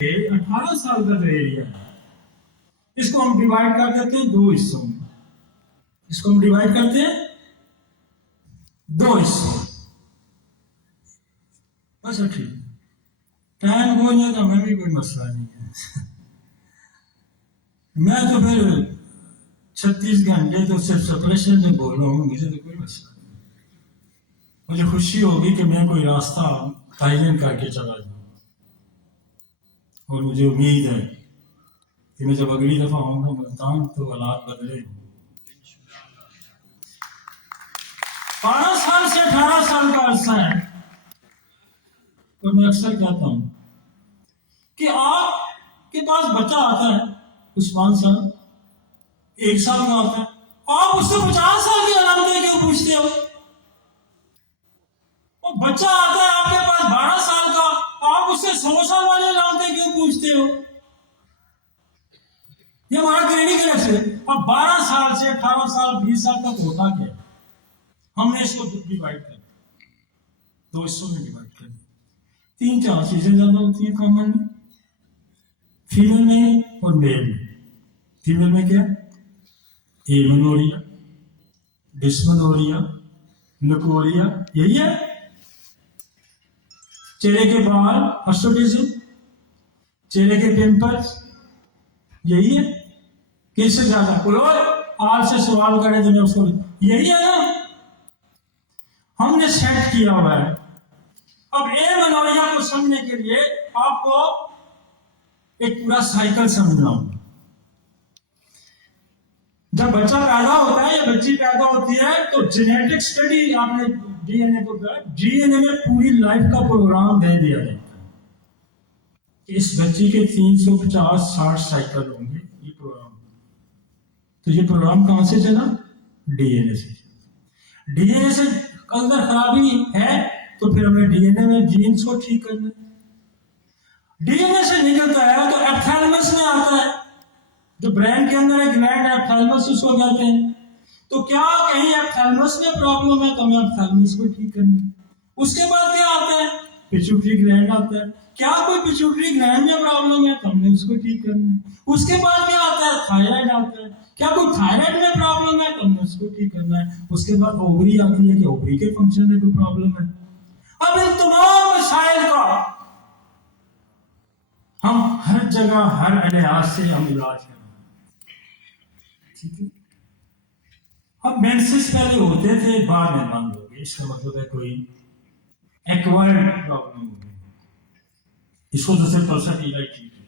18 साल का जो एरिया है, इसको हम डिवाइड कर देते हैं दो हिस्सों में। इसको हम डिवाइड करते हैं दो हिस्सों। अच्छा ठीक, टाइम हो जाए तो हमें भी कोई मसला नहीं है। मैं तो फिर 36 घंटे तो सिर्फ सप्रेशन में बोल रहा हूँ, मुझे तो कोई मसला नहीं। मुझे खुशी होगी कि मैं कोई रास्ता तयन करके चला जाऊँ, और मुझे उम्मीद है कि मैं जब अगली दफा आऊंगा मुल्तान तो हालात बदले। 12 साल से 18 साल का अरसा है, और मैं अक्सर कहता हूं कि आपके पास बच्चा आता है उस्मान साहब, 1 साल का आता है, आप उससे 50 साल की अलामतें क्यों पूछते हो? और बच्चा आता है आपके पास 12 साल का, आप उससे 100 साल वाली अलामतें क्यों पूछते हो? ये हमारा क्लिनिकल है। अब 12 साल से 18 साल 20 साल तक होता क्या? हमने इसको डिवाइड कर दो हिस्सों में डिवाइड कर, 3-4 चीजें ज्यादा होती है कॉमन, फीमेल में और मेल में। फीमेल में क्या? एमनोरिया, डिस्मेनोरिया, ल्यूकोरिया, यही है। चेहरे के बाल, हर्सुटिज्म, चेहरे के पिंपल्स, यही है। किससे ज्यादा? कोई और आर से सवाल करे तो मैं उसको, यही है ना, हमने सेट किया हुआ है। अब एमनोरिया को समझने के लिए आपको एक पूरा साइकिल समझना होगा। जब बच्चा पैदा होता है या बच्ची पैदा होती है तो जेनेटिक स्टडी, आपने डीएनए को, डीएनए में पूरी लाइफ का प्रोग्राम दे दिया जाता है। इस बच्ची के 350-60 साइकिल होंगे, ये प्रोग्राम। तो ये प्रोग्राम कहां से चला? डीएनए से। डीएनए से अगर खराबी है तो फिर हमें डीएनए में जीन्स को ठीक करना है। डीएनए से निकलता है तो एप्थैलेमस में आता है, जो ब्रेन के अंदर एक ग्लैंड है, एप्थैलेमस उसको कहते हैं। तो क्या कहीं एप्थैलेमस में प्रॉब्लम है तो हमें एप्थैलेमस को ठीक करना है। उसके बाद क्या आता है? पिट्यूटरी ग्लैंड आता है। क्या कोई पिट्यूटरी ग्लैंड में प्रॉब्लम है तो हमने उसको ठीक करना है। उसके बाद क्या आता है? थायराइड आता है। क्या कोई थायराइड में प्रॉब्लम है तो हमने उसको ठीक करना है। उसके बाद ओवरी आती है कि ओवरी के फंक्शन में कोई प्रॉब्लम है। अब इन तमाम मसाइल का हम हर जगह हर लिहाज से हम इलाज करें, ठीक है। अब मेंसेस पहले होते थे, बाद में बंद हो गए, इसका मतलब है कोई एक्वायर्ड प्रॉब्लम हो गई, इसको तो सिर्फ पल्सर ठीक है।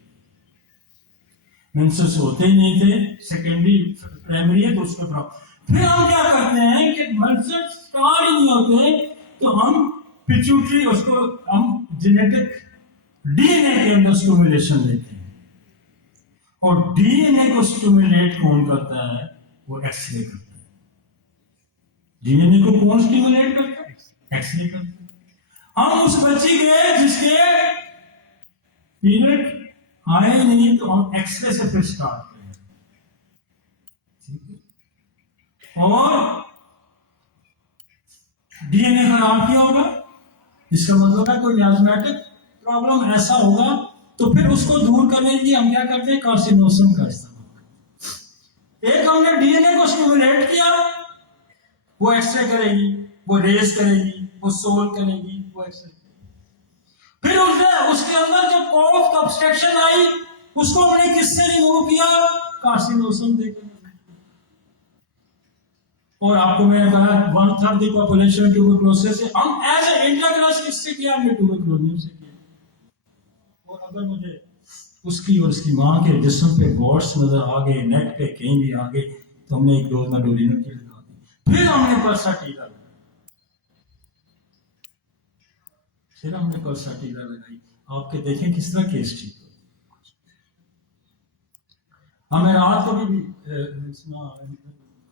मेंसेस होते ही नहीं थे, सेकेंडरी प्राइमरी है तो उसका प्रॉब्लम। फिर हम क्या करते हैं कि मेंसेस स्टार्ट ही नहीं होते तो हम पिट्यूटरी, उसको हम जेनेटिक डीएनए के अंदर स्टिमुलेशन लेते हैं, और डीएनए को स्टिमुलेट कौन करता है? वो एक्सरे करता है। डीएनए को कौन स्टिमुलेट करता है? एक्सरे करता है। हम उस बच्ची के जिसके पीरियड आए नहीं तो हम एक्सरे से फिर स्टार्ट करें, ठीक है। और डीएनए खराब किया होगा, इसका मतलब है कोई मियास्मेटिक प्रॉब्लम ऐसा होगा, तो फिर उसको दूर करने के लिए हम क्या करते हैं? कार्सिनोसम का इस्तेमाल। एक हमने डीएनए को स्टिमुलेट किया, वो एक्सरे करेगी, वो रेस करेगी, वो सोल करेगी, वो एक्सरे करेगी। फिर उसके अंदर जब कॉफ ऑब्स्ट्रक्शन आई, उसको हमने किससे रिमूव किया? कार्सिनोसम देकर। और आपको मैंने कहा 1/3 द पॉपुलेशन ट्यूबरकुलोसिस से, हम एज ए इंटरक्लास किससे किया? हमने ट्यूबरकुलोसिस से किया। और अगर मुझे उसकी और उसकी मां के जिस्म पे वॉट्स नजर आ गए, नेक पे कहीं भी आ गए, तो हमने एक डोज में डोलिनो की लगा दी। फिर हमने पल्सा टीका लगाया, फिर हमने पल्सा टीका लगाई। आपके देखें किस तरह केस ठीक हो। हमें रात को भी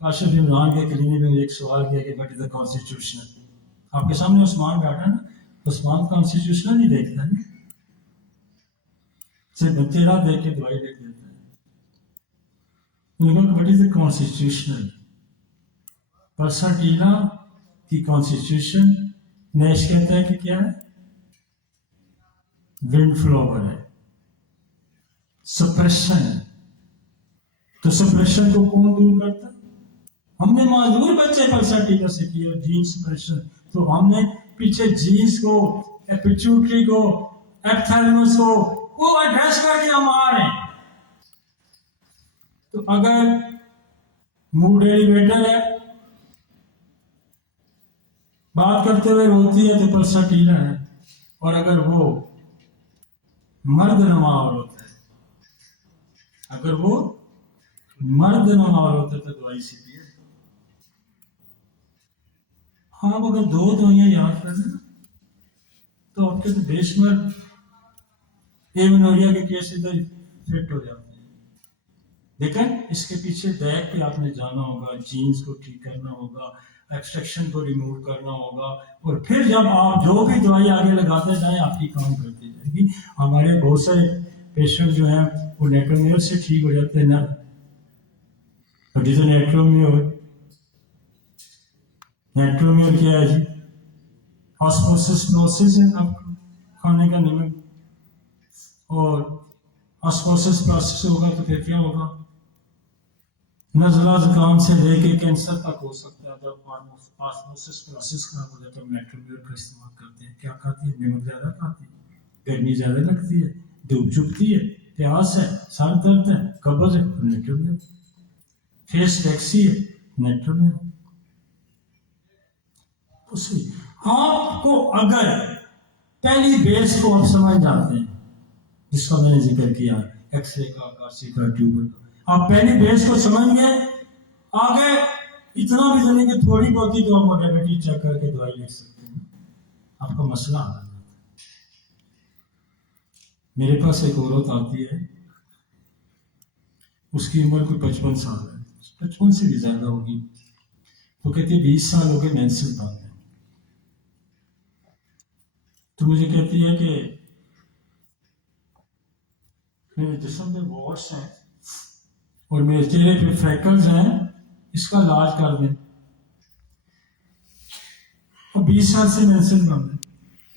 काशिफ इमरान के क्लिनिक में एक सवाल किया कि व्हाट इज द कॉन्स्टिट्यूशनल। आपके सामने उस्मान बैठा ना, उस्मान कॉन्स्टिट्यूशनल नहीं देखता है, सिर्फ तेरा देख के दवाई देख लेता है। What is the constitutional? Pulsatilla की कॉन्स्टिट्यूशन नेश कहता है कि क्या है? विंड फ्लावर है, सप्रेशन। तो सप्रेशन को कौन दूर करता है? हमने मजदूर बच्चे पल्साटिका से किया जीन सप्रेशन। तो हमने पीछे जीन्स को, पिट्यूटरी को, एपिथैलेमस को वो एड्रेस करके हम आ रहे हैं। तो अगर मूड एलिवेटर है, बात करते हुए रोती है तो पल्साटिका है। और अगर वो मर्द नमा औरत है, अगर वो मर्द नमा औरत है तो दवाई सीधी है। हाँ, अगर दो दवाइयां याद कर लेना तो आपके तो बेशुमार एमेनोरिया के केस इधर फिट हो जाते हैं। लेकिन इसके पीछे बैक पे आपने जाना होगा, जीन्स को ठीक करना होगा, एक्सट्रैक्शन को रिमूव करना होगा, और फिर जब आप जो भी दवाई आगे लगाते जाएं आपकी काम करती जाएगी। हमारे बहुत सारे पेशेंट जो हैं वो नेट्रोमियर से ठीक हो जाते हैं ना। तो जिसे नेट्रोमियर क्या है जी? ऑस्मोसिस प्रोसेस है आपको खाने का नमक, और ऑस्मोसिस प्रोसेस होगा तो फिर क्या होगा? नज़ला जुकाम से लेके कैंसर तक हो सकता है। जब ऑस्मोसिस प्रोसेस खराब हो जाता है तो नेट्रोमियर का इस्तेमाल करते हैं। क्या खाती है? नमक ज़्यादा खाती है, गर्मी ज़्यादा लगती है, धूप चुभती है, प्यास है, सर दर्द है, कब्ज है, तो नेट्रोमियर। फेस टैक्सी है, नेट्रोमियर। आपको अगर पहली बेस को आप समझ जाते हैं, जिसका मैंने जिक्र किया, एक्सरे का, कासी का, ट्यूबर का, आप पहली बेस को समझ गए, आगे इतना भी जाने की थोड़ी बहुत ही तो आप मोटेबिलिटी चेक करके दवाई ले सकते हैं, आपका मसला हल हो जाता है। मेरे पास एक औरत आती है, उसकी उम्र कोई 55 साल है, 55 से भी ज्यादा होगी। तो कहती है 20 साल हो गए मेंसेस बंद है। तो मुझे कहती है कि मेरे जिस्म में वॉट्स हैं और मेरे चेहरे पे फ्रैकल्स हैं, इसका इलाज कर दें। और 20 साल से मेंसेस बंद है।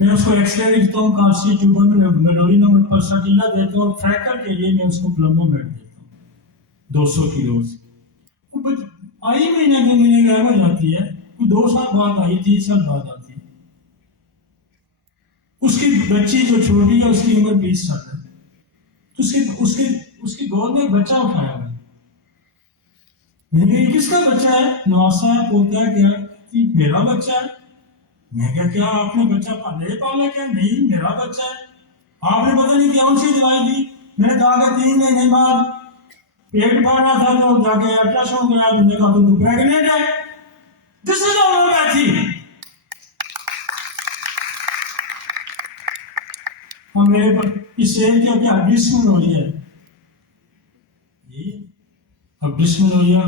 मैं उसको एक्सरे लिखता हूँ, कांसी ट्यूबर में मेलोरी नंबर पल्साटिला देता हूँ, फ्रैकल के लिए मैं उसको प्लम्बोमेट देता हूँ 200 किलो से। आई महीने 2 महीने गायब हो जाती है, 2 साल बाद आई, 3 साल बाद आती है। उसकी बच्ची जो छोटी है उसकी उम्र 20 साल है, तो उसकी गोद में बच्चा उठाया गया। मैंने किसका बच्चा है? नवासा है, पोता है, क्या? मेरा बच्चा है। मैं क्या आपने बच्चा पाला क्या? नहीं, मेरा बच्चा है। आपने पता नहीं कौन सी दवाई दी। मैंने कहा कि 3 महीने बाद पेट भरना था तो जाके अल्ट्रासाउंड कराया, तुमने कहा तो तू प्रेग्नेंट है। This is homeopathy. और मेरे पर इस सेल क्या डिस्मेनोरिया है, अब डिस्मेनोरिया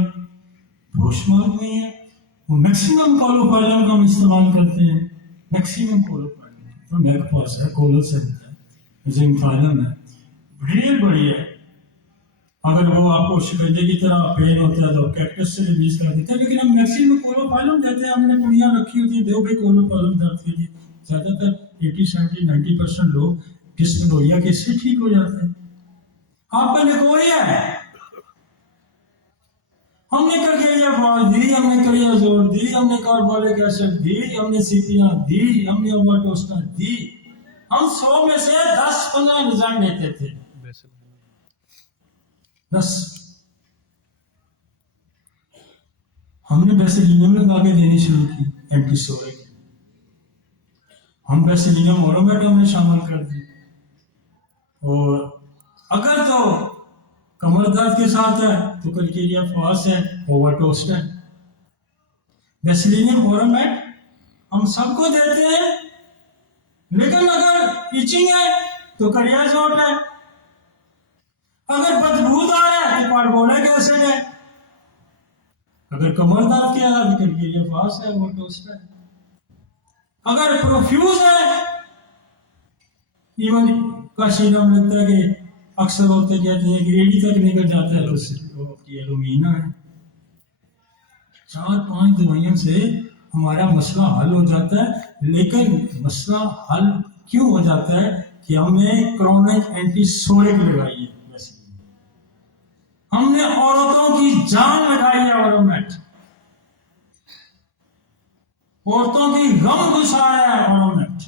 होशमार्ग नहीं है। वो मैक्सिमम कोलोफाइलम का हम इस्तेमाल करते हैं, मैक्सिमम कोलोफाइलम। तो मेरे पास है कोलोसेंट है, जिंकफाइलम है, रियल बढ़िया है। अगर वो आपको शिकंजे की तरह पेन होता है तो कैक्टस से रिलीज कर देते हैं, लेकिन हम मैक्सिमम कोलोफाइलम देते हैं। हमने पुड़ियाँ रखी होती है, दो भी कोलोफाइलम दर्द के लिए। ज़्यादातर 80, 70, 90% लोग डिस्मेनोरिया के इससे ठीक हो जाते हैं। आपका निकोरिया है, हमने करकेरिया फॉल दी, हमने करियाजोल दी, हमने कार्बोलिक एसिड दी, हमने सीपियां दी, हमने ओवाटोस्टा दी। हम 100 में से 10-15 रिजल्ट देते थे, 10। हमने बेसिलियम लगा के देनी शुरू की, एंटीसोरिक। हम बेसिलियम ओरोमेट हमने शामिल कर दी। और अगर तो कमर दर्द के साथ है तो कलकेरिया फॉस है, ओवाटोस्ट है। बेसिलियम ओरोमेट हम सबको देते हैं, लेकिन अगर इचिंग है तो करियाजोल है, अगर बदबूदार है तो कार्बोलिक एसिड है, अगर कमर दर्द के है तो कलकेरिया फॉस है, ओवाटोस्ट है। अगर प्रोफ्यूज है, इवन काशीनाम लगता है कि अक्सर औरतें कहती हैं कि एडी तक निकल जाता है, तो उसकी एलुमिना है। 4-5 दवाइयों से हमारा मसला हल हो जाता है। लेकिन मसला हल क्यों हो जाता है कि हमने क्रॉनिक एंटीसोरिक लगाई है। हमने औरतों की जान लगाई है औरोमेट, औरतों की गम घुसाया है औरोमेट,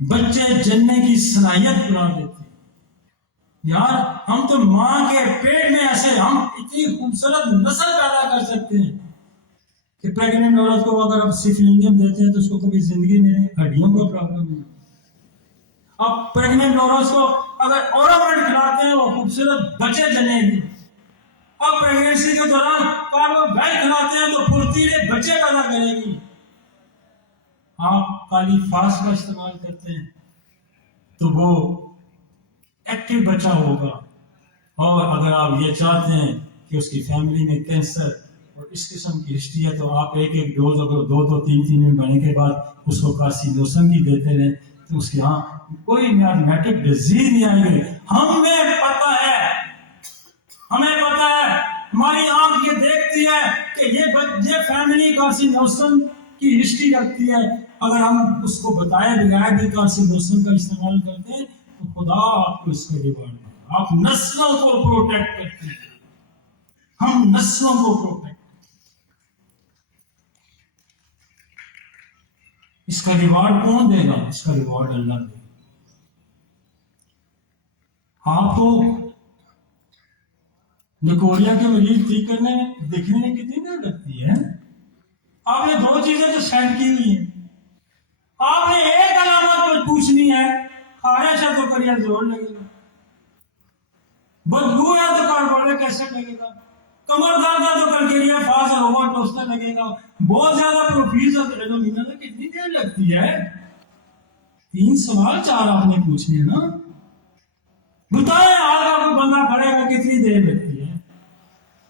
बच्चे जन्ने की सलाहियत बुला देते हैं। यार हम तो मां के पेट में ऐसे हम इतनी खूबसूरत नस्ल पैदा कर सकते हैं कि प्रेग्नेंट औरत को अगर आप सिफलिंगम देते हैं तो उसको कभी जिंदगी में हड्डियों का प्रॉब्लम नहीं। अब प्रेग्नेंट औरत को अगर औरोमेट खिलाते हैं वो खूबसूरत बच्चे जनेगी। अब प्रेगनेंसी के दौरान कार्बोवेट खिलाते हैं तो फुर्तीले बच्चे पैदा करेगी। आप काली फास्ट का इस्तेमाल करते हैं तो वो एक्टिव बच्चा होगा। और अगर आप ये चाहते हैं कि उसकी फैमिली में कैंसर और इस किस्म की हिस्ट्री है तो आप एक एक डोज अगर दो दो तीन तीन दिन बनने के बाद उसको कार्सिनोसन की देते रहे तो उसके यहाँ कोई मैथमेटिक डिजीज नहीं आएगी। हमें पता है, हमारी आंख ये देखती है कि ये फैमिली कार्सिनोसन की हिस्ट्री रखती है। अगर हम उसको बताए बगैर भी कार्सिनोसन का इस्तेमाल करते हैं तो खुदा आपको इसका रिवॉर्ड देगा। आप नस्लों को प्रोटेक्ट करते हैं, हम नस्लों को प्रोटेक्ट, इसका रिवॉर्ड कौन देगा? इसका रिवॉर्ड अल्लाह देगा। आपको लिकोरिया के मरीज ठीक करने देखने में कितनी देर लगती है? आपने दो चीजें तो सेंड की हुई है, आपने एक अलामत कुछ पूछनी है, खारिश है तो करियर जोर लगेगा, बदबू है तो कार्बोनिक एसिड लगेगा, कमर दर्द है तो कल्केरिया फास और ओवर टोस्टर लगेगा, बहुत ज्यादा प्रोफीज है तो एलोमिना में कितनी देर लगती है? 3 सवाल 4 आपने पूछने ना। बताए आगे कोई बंदा खड़ेगा कितनी देर लगती है?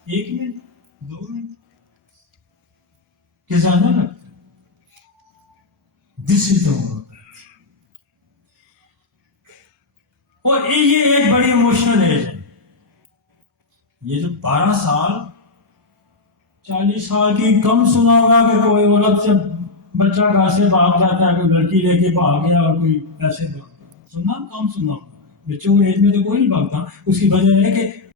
1 मिनट 2 मिनट कि ज्यादा लगता है? दिस इज द और ये एक बड़ी इमोशनल एज है। ये जो 12 साल 40 साल की कम सुना होगा कि कोई औरत से बच्चा घर से भाग जाता है, कोई लड़की लेके भाग गया और कोई ऐसे सुनना कम सुना होगा। बच्चों के एज में तो कोई नहीं भागता। उसकी वजह है कि